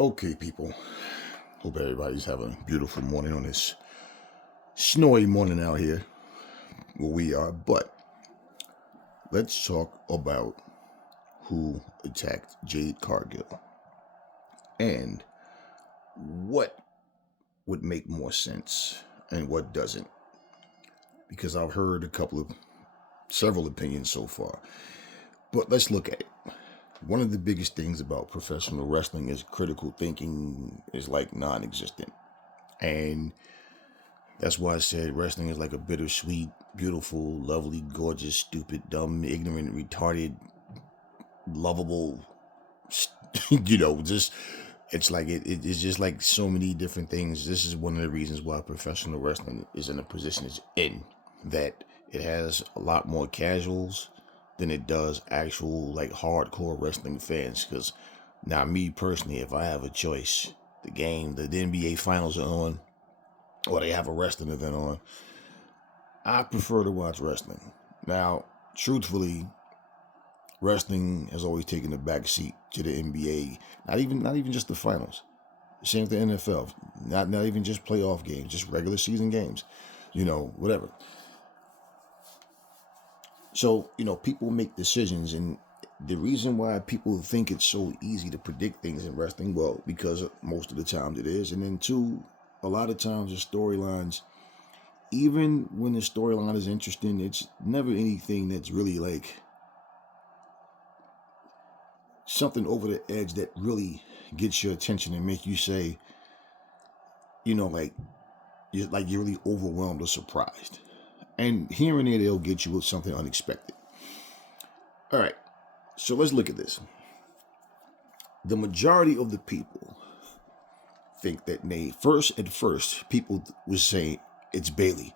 Okay, people. Hope everybody's having a beautiful morning on this snowy morning out here where we are. But let's talk about who attacked Jade Cargill and what would make more sense and what doesn't. Because I've heard several opinions so far. But let's look at it. One of the biggest things about professional wrestling is critical thinking is like non-existent. And that's why I said wrestling is like a bittersweet, beautiful, lovely, gorgeous, stupid, dumb, ignorant, retarded, lovable, just it's like it's just like so many different things. This is one of the reasons why professional wrestling is in a position it's in, that it has a lot more casuals than it does actual like hardcore wrestling fans. Because now, me personally, if I have a choice, the NBA finals are on, or they have a wrestling event on, I prefer to watch wrestling. Now, truthfully, wrestling has always taken a back seat to the NBA. Not even just the finals. Same with the NFL. Not even just playoff games, just regular season games. Whatever. So, people make decisions, and the reason why people think it's so easy to predict things in wrestling, well, because most of the time it is. And then two, a lot of times the storylines, even when the storyline is interesting, it's never anything that's really like something over the edge that really gets your attention and make you say, like you're really overwhelmed or surprised. And here and there, they'll get you with something unexpected. All right, so let's look at this. The majority of the people think that at first, people was saying it's Bayley.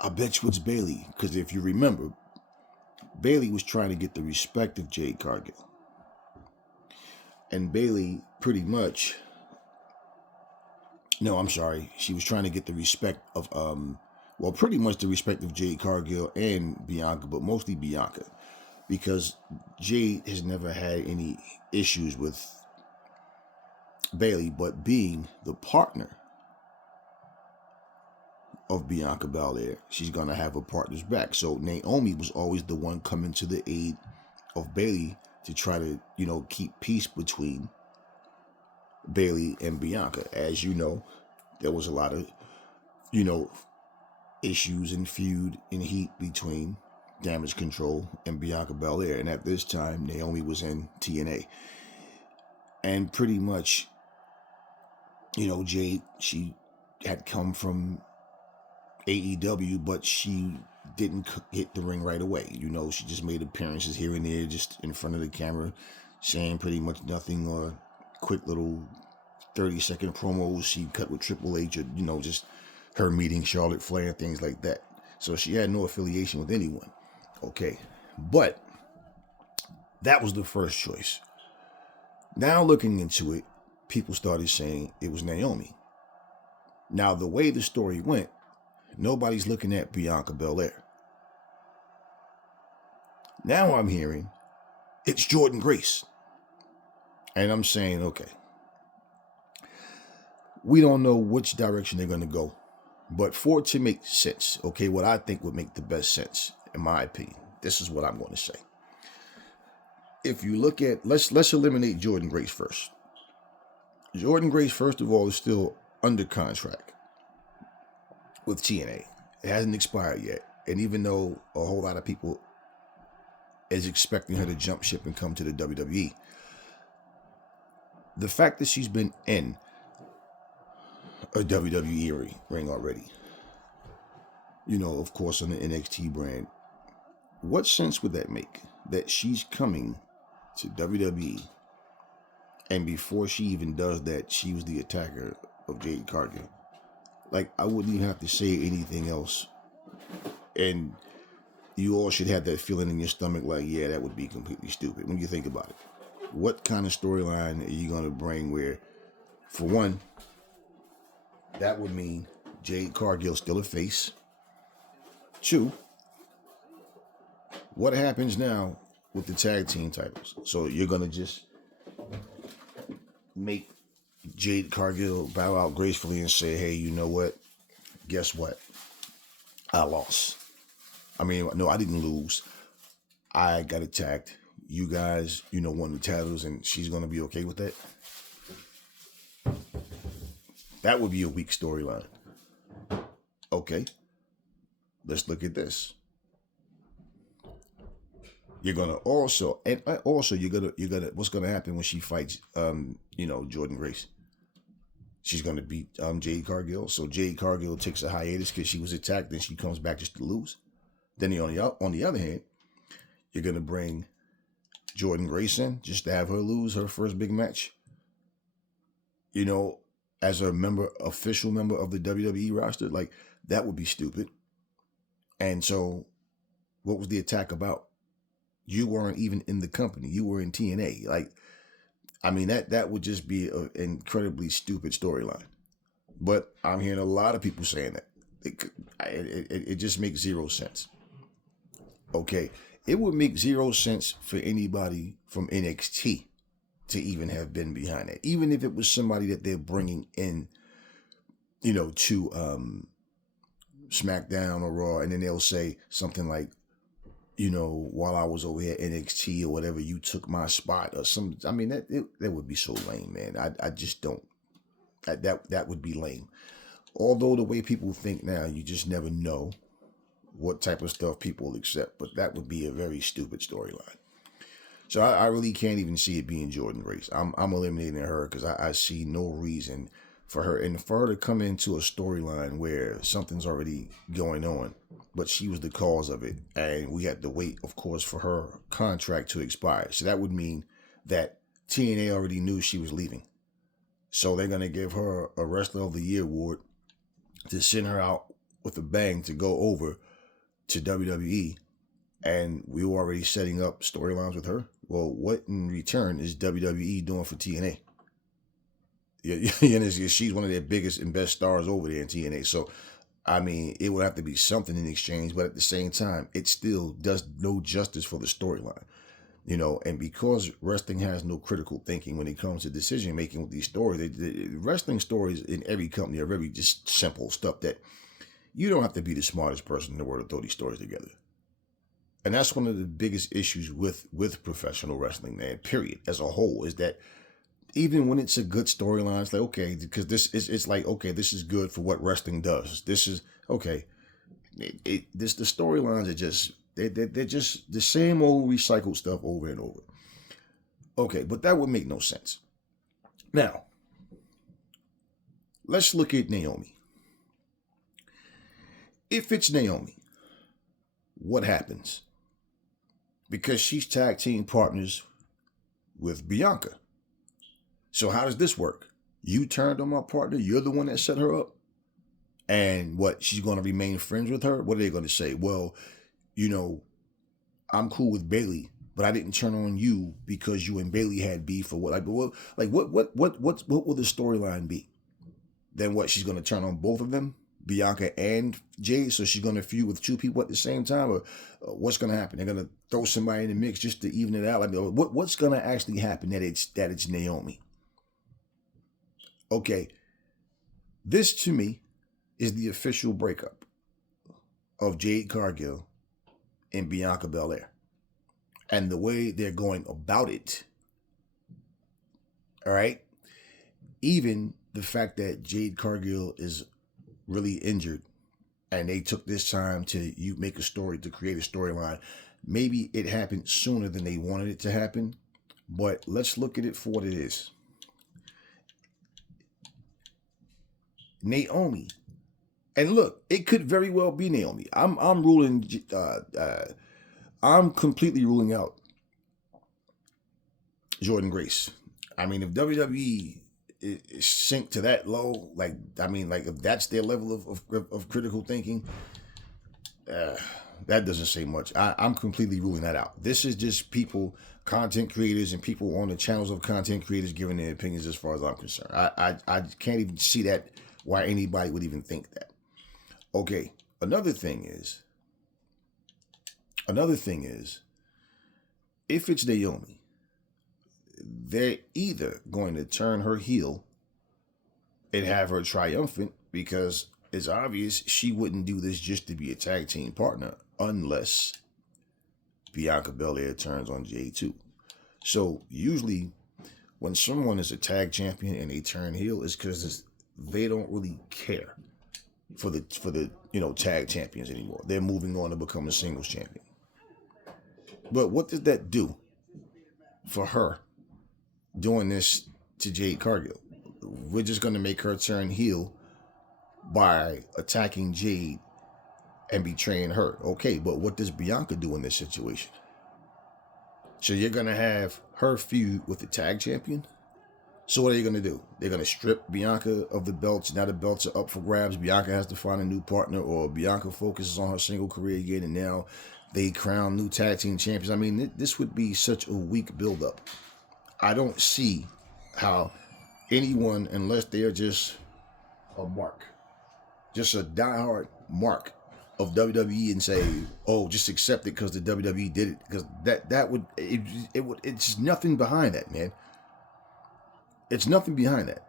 I bet you it's Bayley. Because if you remember, Bayley was trying to get the respect of Jade Cargill. And Bayley pretty much, no, I'm sorry, she was trying to get the respect of, pretty much the respect of Jade Cargill and Bianca, but mostly Bianca. Because Jade has never had any issues with Bayley, but being the partner of Bianca Belair, she's going to have her partner's back. So Naomi was always the one coming to the aid of Bayley to try to, keep peace between Bayley and Bianca. As you know, there was a lot of, issues and feud and heat between Damage Control and Bianca Belair. And at this time, Naomi was in TNA. And pretty much, Jade, she had come from AEW, but she didn't hit the ring right away. She just made appearances here and there, just in front of the camera, saying pretty much nothing, or quick little 30-second promos she cut with Triple H, or, just her meeting Charlotte Flair and things like that. So she had no affiliation with anyone. Okay. But that was the first choice. Now looking into it, people started saying it was Naomi. Now, the way the story went, nobody's looking at Bianca Belair. Now I'm hearing it's Jordynne Grace. And I'm saying, okay, we don't know which direction they're going to go. But for it to make sense, okay, what I think would make the best sense, in my opinion, this is what I'm going to say. If you look at, let's eliminate Jordynne Grace first. Jordynne Grace, first of all, is still under contract with TNA. It hasn't expired yet. And even though a whole lot of people is expecting her to jump ship and come to the WWE, the fact that she's been in a WWE ring already, of course, on the NXT brand, what sense would that make? That she's coming to WWE, and before she even does that, she was the attacker of Jade Cargill. Like, I wouldn't even have to say anything else. And you all should have that feeling in your stomach like, yeah, that would be completely stupid when you think about it. What kind of storyline are you going to bring where, for one, that would mean Jade Cargill's still a face? Two, what happens now with the tag team titles? So you're going to just make Jade Cargill bow out gracefully and say, hey, you know what? Guess what? I lost. I mean, no, I didn't lose. I got attacked. You guys, won the titles, and she's going to be okay with that? That would be a weak storyline. Okay, let's look at this. You're gonna also, and also you're gonna. What's gonna happen when she fights, Jordan Grace? She's gonna beat Jade Cargill. So Jade Cargill takes a hiatus because she was attacked. Then she comes back just to lose. Then on the other hand, you're gonna bring Jordan Grace in just to have her lose her first big match. As a official member of the WWE roster, like that would be stupid. And so, what was the attack about? You weren't even in the company. You were in TNA. Like, I mean, that would just be an incredibly stupid storyline. But I'm hearing a lot of people saying that. It just makes zero sense. Okay, it would make zero sense for anybody from NXT to even have been behind that. Even if it was somebody that they're bringing in, to SmackDown or Raw, and then they'll say something like, while I was over here at NXT or whatever, you took my spot or some. I mean, that would be so lame, man. I just don't. That would be lame. Although the way people think now, you just never know what type of stuff people will accept. But that would be a very stupid storyline. So I really can't even see it being Jordan Grace. I'm eliminating her because I see no reason for her, and for her to come into a storyline where something's already going on, but she was the cause of it, and we had to wait, of course, for her contract to expire. So that would mean that TNA already knew she was leaving. So they're going to give her a Wrestler of the Year award to send her out with a bang to go over to WWE, and we were already setting up storylines with her. Well, what in return is WWE doing for TNA? She's one of their biggest and best stars over there in TNA. So, I mean, it would have to be something in exchange, but at the same time, it still does no justice for the storyline. And because wrestling has no critical thinking when it comes to decision making with these stories, wrestling stories in every company are very just simple stuff that you don't have to be the smartest person in the world to throw these stories together. And that's one of the biggest issues with professional wrestling, man, period, as a whole, is that even when it's a good storyline, it's like, okay, because it's like, okay, this is good for what wrestling does. This is, okay, the storylines are just, they're just the same old recycled stuff over and over. Okay, but that would make no sense. Now, let's look at Naomi. If it's Naomi, what happens? Because she's tag team partners with Bianca. So how does this work? You turned on my partner. You're the one that set her up. And what? She's going to remain friends with her? What are they going to say? Well, I'm cool with Bayley, but I didn't turn on you because you and Bayley had beef or what? Like what will the storyline be? Then what? She's going to turn on both of them, Bianca and Jade. So she's going to feud with two people at the same time, or what's going to happen? They're going to throw somebody in the mix just to even it out. Like what's going to actually happen that it's Naomi? Okay, this to me is the official breakup of Jade Cargill and Bianca Belair. And the way they're going about it, all right? Even the fact that Jade Cargill is really injured and they took this time to make a story, to create a storyline. Maybe it happened sooner than they wanted it to happen, but let's look at it for what it is. Naomi, and look, it could very well be Naomi. I'm completely ruling out Jordan Grace. I mean, if WWE is sink to that low, if that's their level of critical thinking, that doesn't say much. I'm completely ruling that out. This is just people, content creators, and people on the channels of content creators giving their opinions as far as I'm concerned. I can't even see that, why anybody would even think that. Okay, another thing is, if it's Naomi, they're either going to turn her heel and have her triumphant, because it's obvious she wouldn't do this just to be a tag team partner unless Bianca Belair turns on Jade too. So usually when someone is a tag champion and they turn heel, it's because they don't really care for the tag champions anymore. They're moving on to become a singles champion. But what does that do for her doing this to Jade Cargill? We're just going to make her turn heel by attacking Jade and betraying her. Okay, but what does Bianca do in this situation? So you're going to have her feud with the tag champion? So what are you going to do? They're going to strip Bianca of the belts. Now the belts are up for grabs. Bianca has to find a new partner, or Bianca focuses on her single career again, and now they crown new tag team champions. I mean, this would be such a weak buildup. I don't see how anyone, unless they're just a mark, just a diehard mark of WWE, and say, "Oh, just accept it because the WWE did it," because it's nothing behind that, man. It's nothing behind that.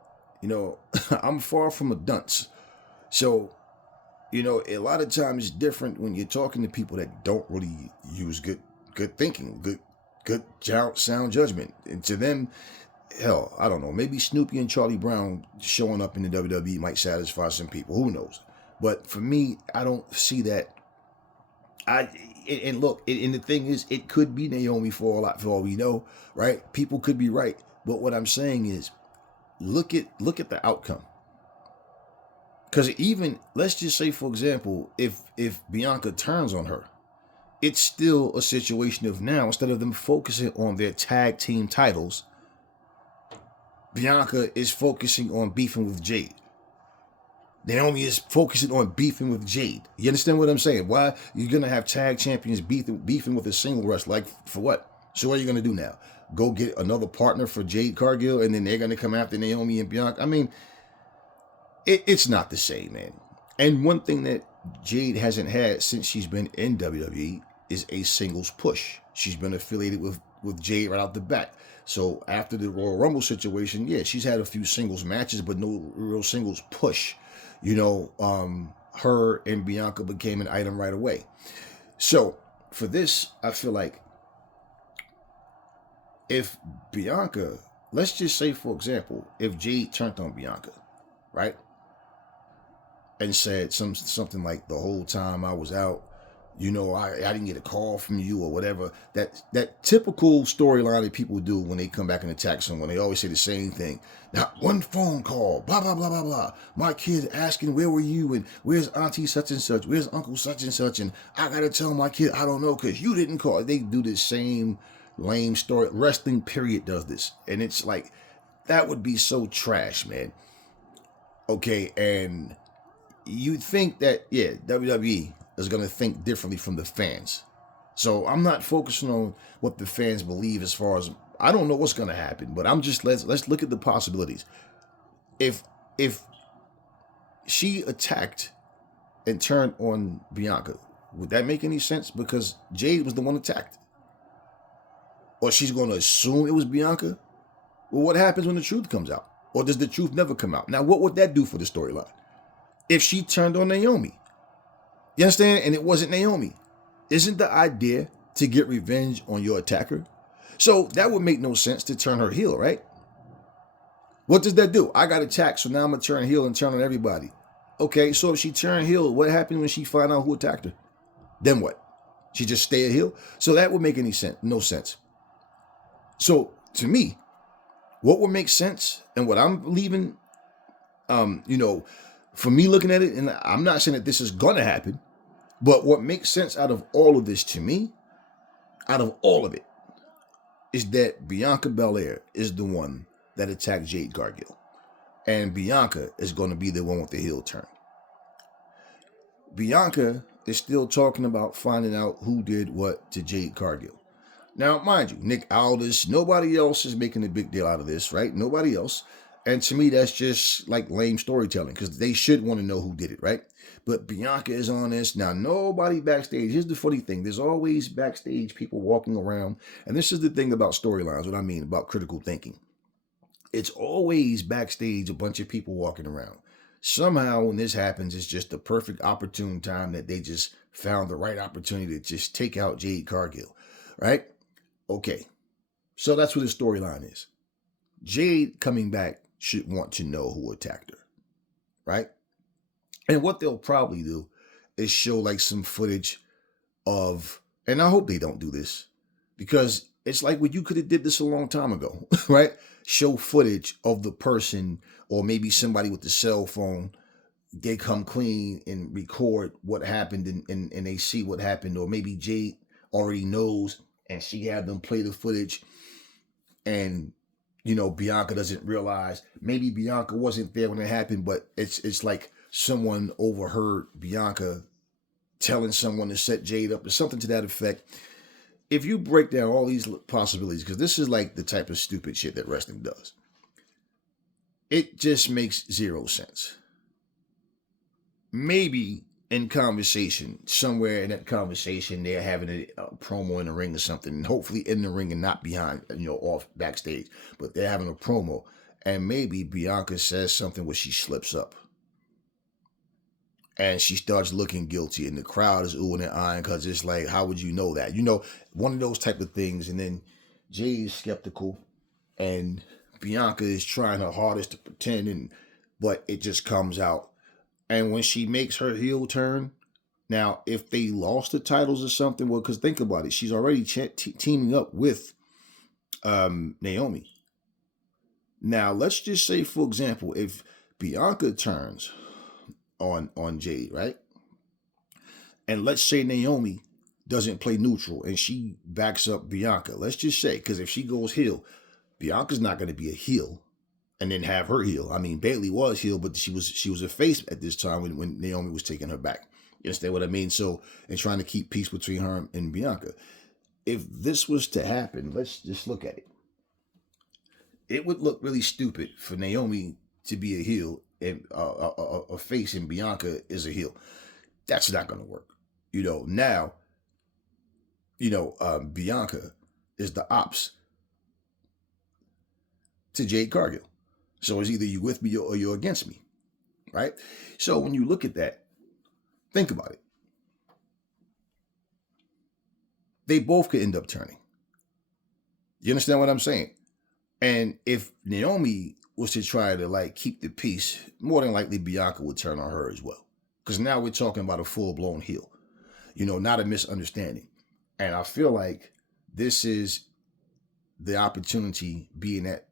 I'm far from a dunce, so a lot of times it's different when you're talking to people that don't really use good thinking, good sound judgment, and to them, hell, I don't know, maybe Snoopy and Charlie Brown showing up in the WWE might satisfy some people. Who knows? But for me, I don't see that. And the thing is, it could be Naomi for all we know, right? People could be right, but what I'm saying is, look at the outcome. Because even, let's just say, for example, if Bianca turns on her, it's still a situation of, now, instead of them focusing on their tag team titles, Bianca is focusing on beefing with Jade. Naomi is focusing on beefing with Jade. You understand what I'm saying? Why you're going to have tag champions beefing with a single wrestler? Like, for what? So what are you going to do now? Go get another partner for Jade Cargill, and then they're going to come after Naomi and Bianca? I mean, it's not the same, man. And one thing that Jade hasn't had since she's been in WWE is a singles push. She's been affiliated with Jade right out the bat. So after the Royal Rumble situation, yeah, she's had a few singles matches, but no real singles push. Her and Bianca became an item right away. So for this, I feel like if Bianca, let's just say, for example, if Jade turned on Bianca, right, and said something like, "The whole time I was out, I didn't get a call from you," or whatever. That typical storyline that people do when they come back and attack someone. They always say the same thing. Not one phone call, blah, blah, blah, blah, blah. My kid asking, "Where were you? And where's Auntie such and such? Where's Uncle such and such? And I got to tell my kid, I don't know, because you didn't call." They do the same lame story. Wrestling, period, does this. And it's like, that would be so trash, man. Okay, and you'd think that, yeah, WWE is going to think differently from the fans. So I'm not focusing on what the fans believe, as far as, I don't know what's going to happen, but I'm just, let's look at the possibilities. If she attacked and turned on Bianca, would that make any sense? Because Jade was the one attacked. Or she's going to assume it was Bianca? Well, what happens when the truth comes out? Or does the truth never come out? Now, what would that do for the storyline? If she turned on Naomi, you understand? And it wasn't Naomi. Isn't the idea to get revenge on your attacker? So that would make no sense to turn her heel, right? What does that do? I got attacked, so now I'm going to turn heel and turn on everybody. Okay, so if she turned heel, what happened when she found out who attacked her? Then what? She just stay a heel? So that would make any sense? No sense. So to me, what would make sense, and what I'm leaving, for me looking at it, and I'm not saying that this is going to happen, but what makes sense out of all of this to me, out of all of it, is that Bianca Belair is the one that attacked Jade Cargill. And Bianca is going to be the one with the heel turn. Bianca is still talking about finding out who did what to Jade Cargill. Now, mind you, Nick Aldis, nobody else is making a big deal out of this, right? Nobody else. And to me, that's just like lame storytelling, because they should want to know who did it, right? But Bianca is on this. Now, nobody backstage. Here's the funny thing. There's always backstage people walking around. And this is the thing about storylines, what I mean about critical thinking. It's always backstage a bunch of people walking around. Somehow when this happens, it's just the perfect opportune time that they just found the right opportunity to just take out Jade Cargill, right? Okay, so that's what the storyline is. Jade coming back should want to know who attacked her, right? And what they'll probably do is show like some footage of, and I hope they don't do this, because it's like what you could have did this a long time ago, right? Show footage of the person, or maybe somebody with the cell phone. They come clean and record what happened, and they see what happened, or maybe Jade already knows and she had them play the footage, and Bianca doesn't realize. Maybe Bianca wasn't there when it happened, but it's like someone overheard Bianca telling someone to set Jade up or something to that effect. If you break down all these possibilities, because this is like the type of stupid shit that wrestling does, it just makes zero sense. Maybe in conversation, somewhere in that conversation, they're having a promo in the ring or something, and hopefully in the ring and not behind, off backstage, but they're having a promo, and maybe Bianca says something where she slips up. And she starts looking guilty, and the crowd is oohing and eyeing, because it's like, how would you know that? One of those type of things. And then Jay is skeptical, and Bianca is trying her hardest to pretend, but it just comes out. And when she makes her heel turn, now, if they lost the titles or something, well, because think about it, she's already teaming up with Naomi. Now, let's just say, for example, if Bianca turns on Jade, right? And let's say Naomi doesn't play neutral and she backs up Bianca. Let's just say, because if she goes heel, Bianca's not going to be a heel and then have her heel. I mean, Bayley was heel, but she was a face at this time when Naomi was taking her back. You understand what I mean? So, and trying to keep peace between her and Bianca. If this was to happen, let's just look at it. It would look really stupid for Naomi to be a heel and a face, and Bianca is a heel. That's not going to work. Now, Bianca is the ops to Jade Cargill. So it's either you with me or you're against me, right? So when you look at that, think about it. They both could end up turning. You understand what I'm saying? And if Naomi was to try to keep the peace, more than likely Bianca would turn on her as well. Because now we're talking about a full-blown heel, not a misunderstanding. And I feel like this is the opportunity, being that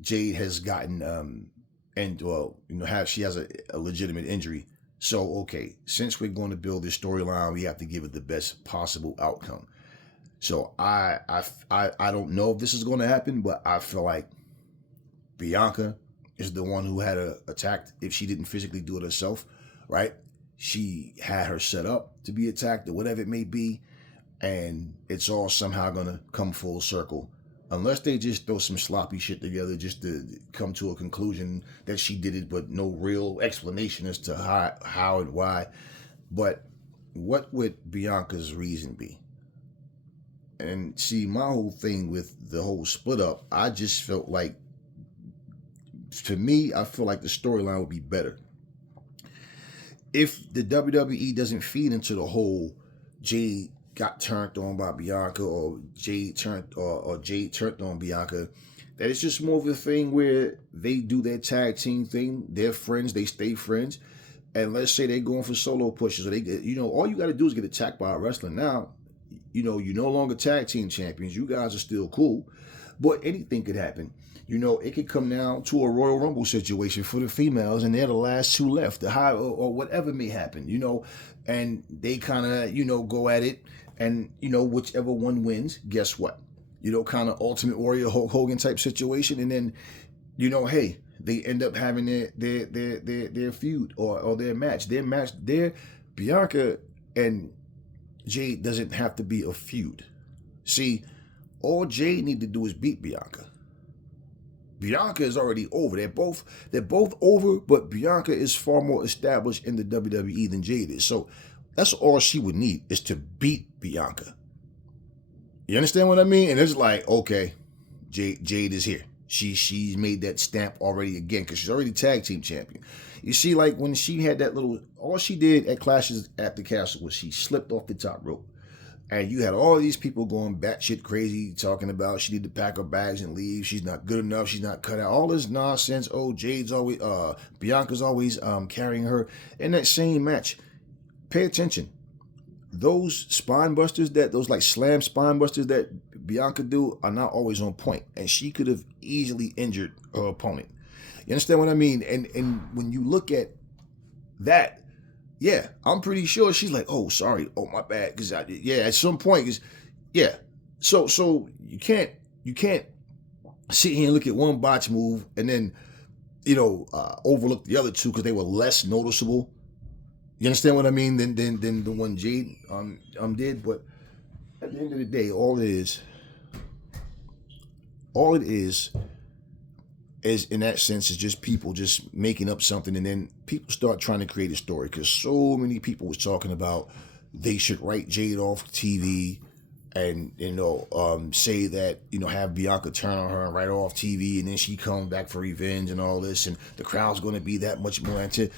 Jade has gotten, she has a legitimate injury. So, okay, since we're going to build this storyline, we have to give it the best possible outcome. So I don't know if this is going to happen, but I feel like Bianca is the one who had attacked if she didn't physically do it herself, right? She had her set up to be attacked or whatever it may be, and it's all somehow going to come full circle. Unless they just throw some sloppy shit together just to come to a conclusion that she did it, but no real explanation as to how and why. But what would Bianca's reason be? And see, my whole thing with the whole split up, I just felt like, to me, I feel like the storyline would be better if the WWE doesn't feed into the whole Jade got turned on by Bianca, or Jade turned on Bianca. That it's just more of a thing where they do their tag team thing. They're friends, they stay friends. And let's say they're going for solo pushes, or they get, all you got to do is get attacked by a wrestler. Now, you're no longer tag team champions. You guys are still cool, but anything could happen. It could come down to a Royal Rumble situation for the females, and they're the last two left, the high or whatever may happen, and they kind of, go at it, and, whichever one wins, guess what? Kind of Ultimate Warrior, Hulk Hogan type situation, and then, hey, they end up having their feud or their match. Their Bianca and Jade doesn't have to be a feud. See, all Jade need to do is beat Bianca. Bianca is already over. They're both over, but Bianca is far more established in the WWE than Jade is. So that's all she would need, is to beat Bianca. You understand what I mean? And it's like, okay, Jade is here. She's made that stamp already again because she's already tag team champion. You see, like when she had that little, all she did at Clashes at the Castle was she slipped off the top rope. And you had all these people going batshit crazy, talking about she need to pack her bags and leave. She's not good enough. She's not cut out. All this nonsense. Oh, Bianca's always carrying her in that same match. Pay attention. Those spine busters, those like slam spine busters that Bianca do are not always on point. And she could have easily injured her opponent. You understand what I mean? And when you look at that, yeah, I'm pretty sure she's like, oh, sorry, oh, my bad, because at some point, so you can't sit here and look at one botch move and then overlook the other two because they were less noticeable. You understand what I mean? Than the one Jade did. But at the end of the day, all it is in that sense is just people just making up something, and then people start trying to create a story because so many people was talking about they should write Jade off TV and say that have Bianca turn on her and write her off TV, and then she come back for revenge and all this, and the crowd's going to be that much more into.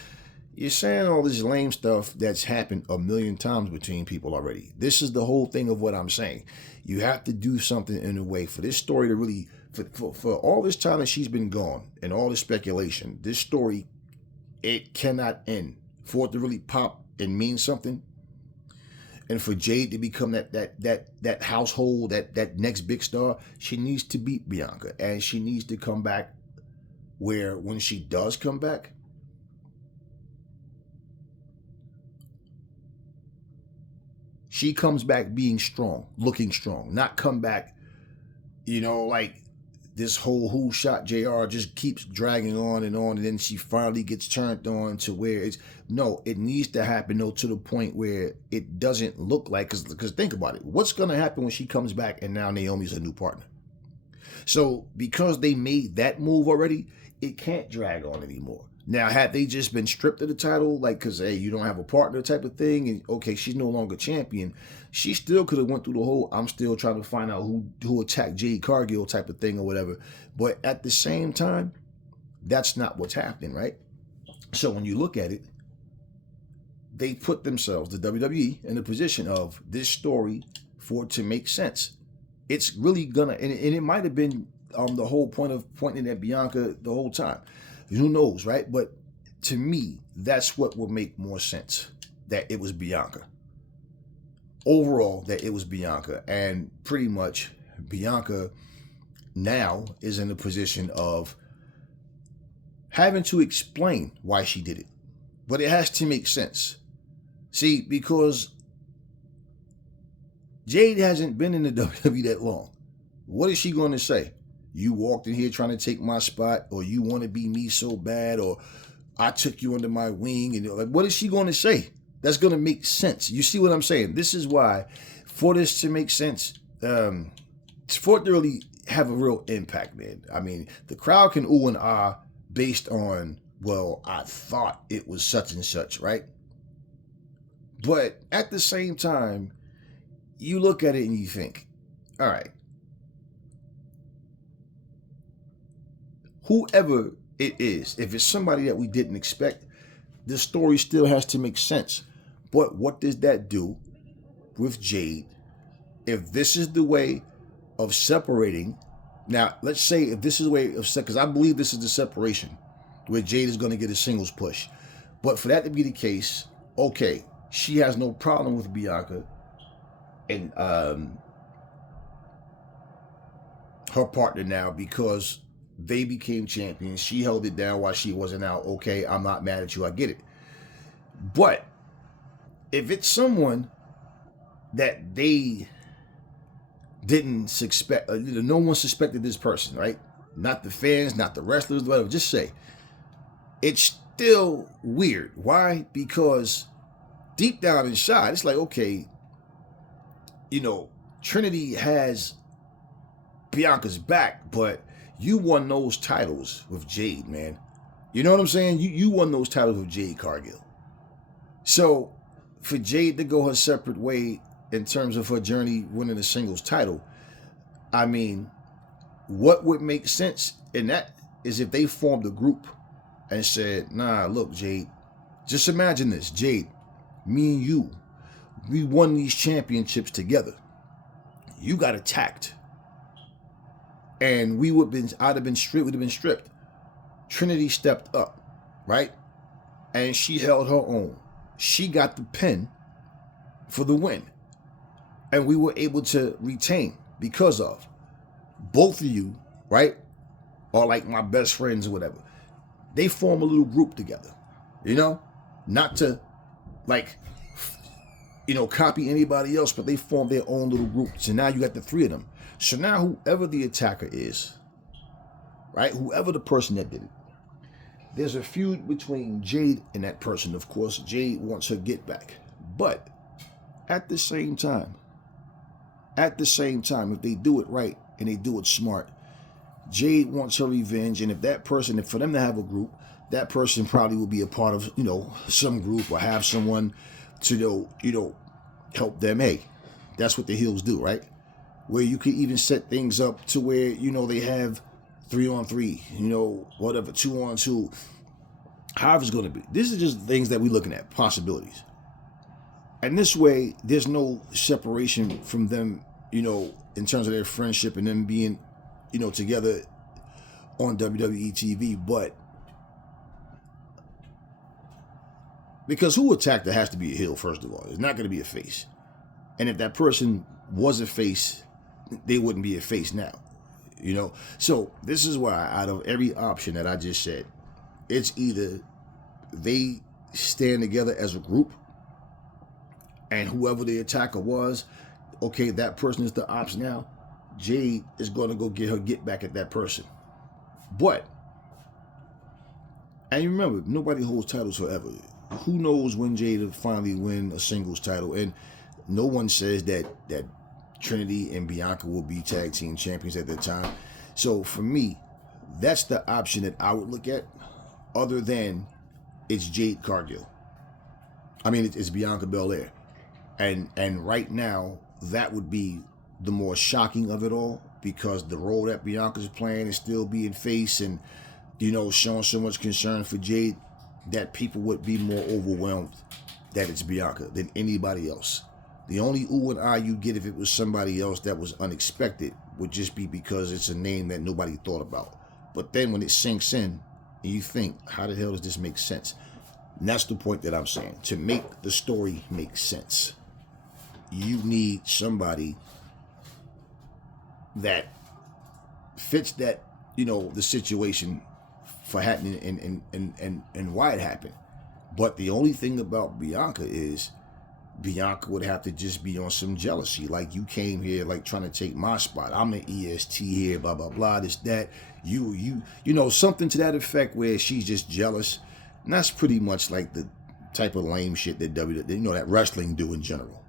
You're saying all this lame stuff that's happened a million times between people already. This is the whole thing of what I'm saying. You have to do something in a way for this story to really. For all this time that she's been gone and all this speculation, this story, it cannot end. For it to really pop and mean something, and for Jade to become that household, that next big star, she needs to beat Bianca, and she needs to come back where when she does come back, she comes back being strong, looking strong, not come back, like this whole who shot JR just keeps dragging on, and then she finally gets turned on to where it needs to happen though to the point where it doesn't look like, because think about it, what's going to happen when she comes back and now Naomi's a new partner? So because they made that move already, it can't drag on anymore. Now, had they just been stripped of the title, like, because, hey, you don't have a partner type of thing, and, okay, she's no longer champion, she still could have went through the whole, I'm still trying to find out who attacked Jade Cargill type of thing or whatever. But at the same time, that's not what's happening, right? So when you look at it, they put themselves, the WWE, in a position of this story for it to make sense. It's really gonna, and it might have been the whole point of pointing at Bianca the whole time. Who knows, right? But to me, that's what would make more sense, that it was Bianca. Overall, that it was Bianca. And pretty much Bianca now is in a position of having to explain why she did it. But it has to make sense. See, because Jade hasn't been in the WWE that long. What is she going to say? You walked in here trying to take my spot, or you want to be me so bad, or I took you under my wing, and like, what is she going to say? That's going to make sense. You see what I'm saying? This is why, for this to make sense, for it to really have a real impact, man. I mean, the crowd can ooh and ah based on, well, I thought it was such and such, right? But at the same time, you look at it and you think, all right, whoever it is, if it's somebody that we didn't expect, the story still has to make sense. But what does that do with Jade? If this is the way of separating, now let's say if this is the way of, because I believe this is the separation where Jade is going to get a singles push. But for that to be the case, okay, she has no problem with Bianca and her partner now, because they became champions. She held it down while she wasn't out. Okay, I'm not mad at you. I get it. But if it's someone that they didn't suspect, no one suspected this person, right? Not the fans, not the wrestlers, whatever. Just say, it's still weird. Why? Because deep down inside, it's like, okay, Trinity has Bianca's back, but you won those titles with Jade, man. You know what I'm saying? You won those titles with Jade Cargill. So for Jade to go her separate way in terms of her journey winning a singles title, I mean, what would make sense in that is if they formed a group and said, nah, look, Jade, just imagine this, Jade, me and you, we won these championships together. You got attacked. And I'd have been stripped, we'd have been stripped. Trinity stepped up, right? And she held her own. She got the pin for the win. And we were able to retain because of both of you, right? Are like my best friends or whatever. They form a little group together, not to like, copy anybody else, but they form their own little group. So now you got the three of them. So now whoever the attacker is, right? Whoever the person that did it, there's a feud between Jade and that person. Of course, Jade wants her get back. But at the same time, if they do it right and they do it smart, Jade wants her revenge. And if for them to have a group, that person probably will be a part of, some group or have someone to, help them. Hey, that's what the heels do, right? Where you could even set things up to where, they have 3-on-3, whatever, 2-on-2, however it's going to be. This is just things that we're looking at, possibilities. And this way, there's no separation from them, in terms of their friendship and them being, together on WWE TV. But because who attacked her has to be a heel, first of all. It's not going to be a face. And if that person was a face, they wouldn't be a face now. So this is why out of every option that I just said, it's either they stand together as a group and whoever the attacker was, okay, that person is the ops now. Jade is going to go get back at that person. But, and remember, nobody holds titles forever. Who knows when Jade will finally win a singles title? And no one says that Trinity and Bianca will be tag team champions at that time. So for me, that's the option that I would look at, other than it's Jade Cargill. I mean, it's Bianca Belair. And right now, that would be the more shocking of it all, because the role that Bianca's playing is still being face and, showing so much concern for Jade that people would be more overwhelmed that it's Bianca than anybody else. The only ooh and ah you get if it was somebody else that was unexpected would just be because it's a name that nobody thought about. But then when it sinks in and you think, how the hell does this make sense? And that's the point that I'm saying. To make the story make sense, you need somebody that fits that, the situation for happening and why it happened. But the only thing about Bianca is Bianca would have to just be on some jealousy. Like, you came here like trying to take my spot. I'm the EST here, blah, blah, blah, this, that. You something to that effect where she's just jealous. And that's pretty much like the type of lame shit that that wrestling do in general.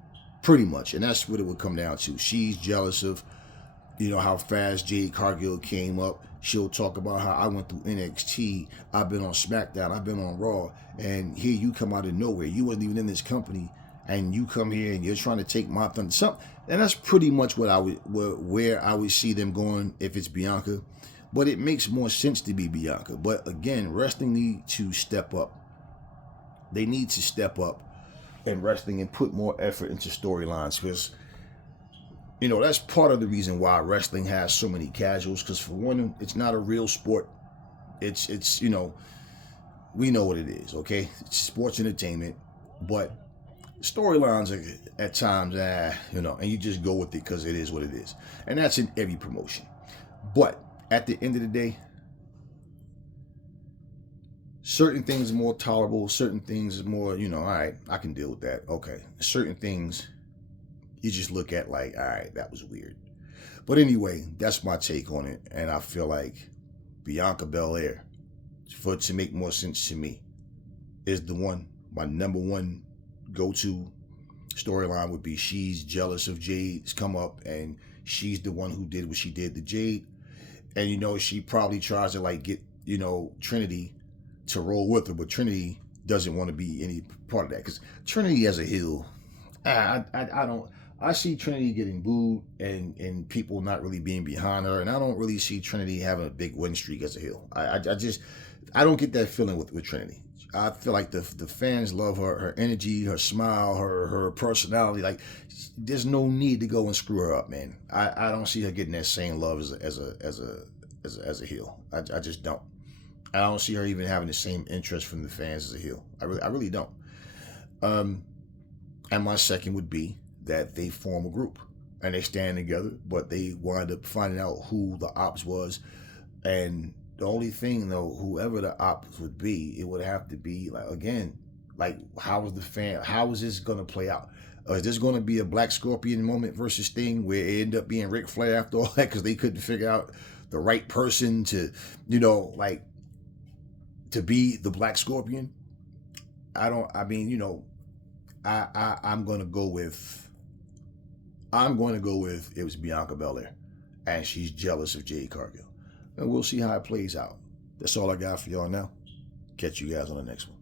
Pretty much. And that's what it would come down to. She's jealous of, how fast Jade Cargill came up. She'll talk about how I went through NXT. I've been on SmackDown. I've been on Raw. And here you come out of nowhere. You wasn't even in this company. And you come here and you're trying to take my thunder. And that's pretty much where I would see them going if it's Bianca. But it makes more sense to be Bianca. But again, wrestling need to step up. They need to step up in wrestling and put more effort into storylines, because that's part of the reason why wrestling has so many casuals. Because for one, it's not a real sport. It's we know what it is, okay? It's sports entertainment, but storylines are at times, and you just go with it because it is what it is. And that's in every promotion. But at the end of the day, certain things are more tolerable. Certain things is more, all right, I can deal with that. Okay. Certain things you just look at like, all right, that was weird. But anyway, that's my take on it. And I feel like Bianca Belair, for it to make more sense to me, is the one. My number one go-to storyline would be she's jealous of Jade's come up, and she's the one who did what she did to Jade. And, she probably tries to get, Trinity to roll with her, but Trinity doesn't want to be any part of that, because Trinity as a heel, I I see Trinity getting booed and people not really being behind her, and I don't really see Trinity having a big win streak as a heel. I don't get that feeling with Trinity. I feel like the fans love her energy, her smile, her personality. Like, there's no need to go and screw her up, man. I don't see her getting that same love as a heel. I just don't. I don't see her even having the same interest from the fans as a heel. I really don't. And my second would be that they form a group and they stand together, but they wind up finding out who the ops was. And the only thing, though, whoever the ops would be, it would have to be, like, again, like, how is this going to play out? Is this going to be a Black Scorpion moment versus Sting, where it ended up being Ric Flair after all that because they couldn't figure out the right person to, to be the Black Scorpion? I'm going to go with it was Bianca Belair, and she's jealous of Jade Cargill. And we'll see how it plays out. That's all I got for y'all now. Catch you guys on the next one.